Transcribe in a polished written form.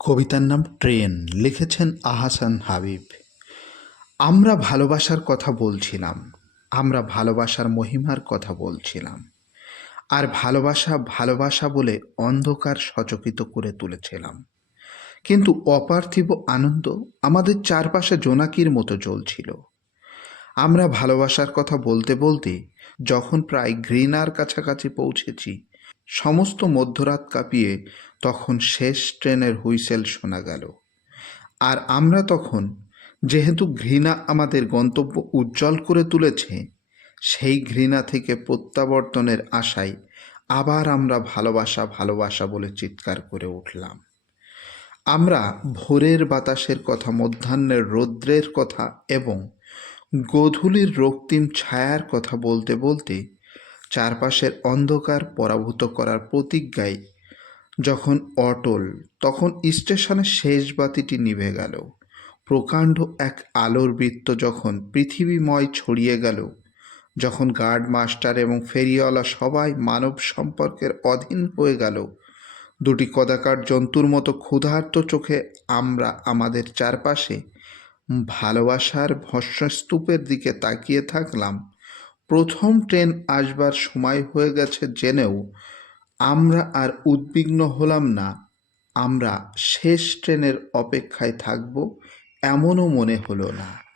কবিতার নাম ট্রেন, লিখেছেন আহসান হাবীব। আমরা ভালোবাসার কথা বলছিলাম, আমরা ভালোবাসার মহিমার কথা বলছিলাম, আর ভালোবাসা ভালোবাসা বলে অন্ধকার সচকিত করে তুলেছিলাম। কিন্তু অপার্থিব আনন্দ আমাদের চারপাশে জোনাকির মতো জ্বলছিল। আমরা ভালোবাসার কথা বলতে বলতে যখন প্রায় ঘৃণার কাছাকাছি পৌঁছেছি, সমস্ত মধ্যরাত কাঁপিয়ে তখন শেষ ট্রেনের হুইসেল শোনা গেল। আর আমরা তখন, যেহেতু ঘৃণা আমাদের গন্তব্য উজ্জ্বল করে তুলেছে, সেই ঘৃণা থেকে প্রত্যাবর্তনের আশায় আবার আমরা ভালোবাসা ভালোবাসা বলে চিৎকার করে উঠলাম। আমরা ভোরের বাতাসের কথা, মধ্যাহ্নের রৌদ্রের কথা এবং গোধূলির রক্তিম ছায়ার কথা বলতে বলতে চারপাশের অন্ধকার পরাভূত করার প্রতিজ্ঞায় যখন অটল, তখন স্টেশনের শেষ বাতিটি নিভে গেল। প্রকাণ্ড এক আলোর বৃত্ত যখন পৃথিবীময় ছড়িয়ে গেল, যখন গার্ড মাস্টার এবং ফেরিওয়ালা সবাই মানব সম্পর্কের অধীন হয়ে গেল, দুটি কদাকার জন্তুর মতো ক্ষুধার্ত চোখে আমরা আমাদের চারপাশে ভালোবাসার ভস্মস্তূপের দিকে তাকিয়ে থাকলাম, প্রথম ট্রেন আসবার সময় হয়ে গেছে জেনেও আমরা আর উদ্বিগ্ন হলাম না। আমরা শেষ ট্রেনের অপেক্ষায় থাকব এমনও মনে হলো না।